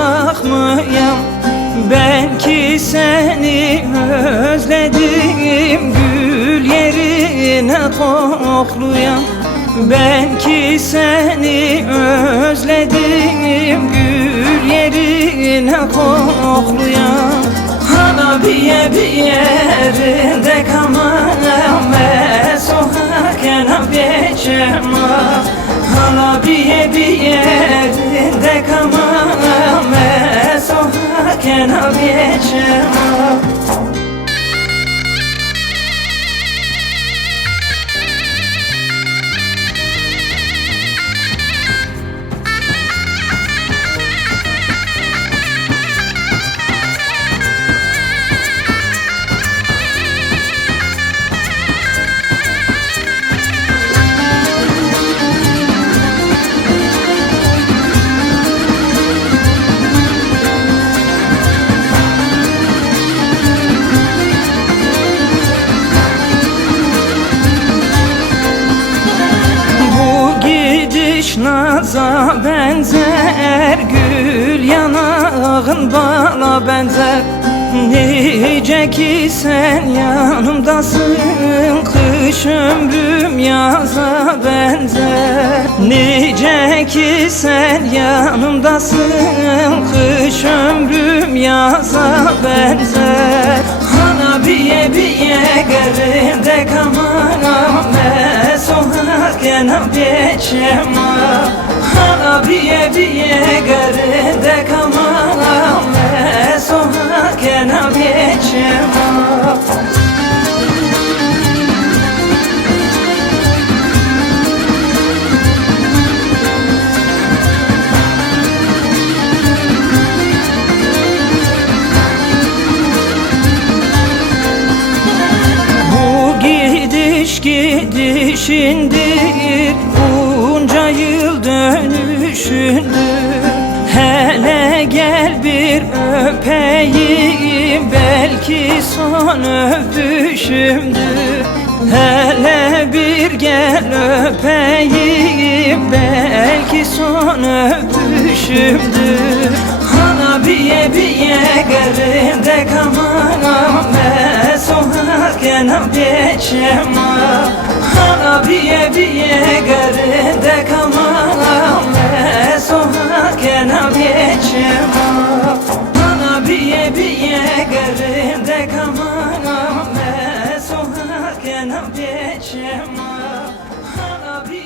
uzak mıyım? Belki seni özledim, gül yerine kokluyam. Belki seni özledim, gül yerine kokluyam. Hala bir yerinde kalmam ve sokarken geçemem. Hala bir yerinde kalmam ve sokarken geçemem. Naza benzer, gül yanağın bala benzer. Nice ki sen yanımdasın, kış ömrüm yaza benzer. Nice ki sen yanımdasın, kış ömrüm yaza benzer. Hala bir yerinde kalmam ve sokarken geçemem. Hala bir yerinde kalmam ve sokarken geçemem. Gidişindir, bunca yıl dönüşündür. Hele gel bir öpeyim, belki son öpüşümdür. Hele bir gel öpeyim, belki son öpüşümdür. Hala bir yerinde kalmam ve sokarken geçemem. Hala bir yerinde kalmam ve sokarken geçemem. Hala bir yerinde kalmam ve sokarken geçemem. Hala bir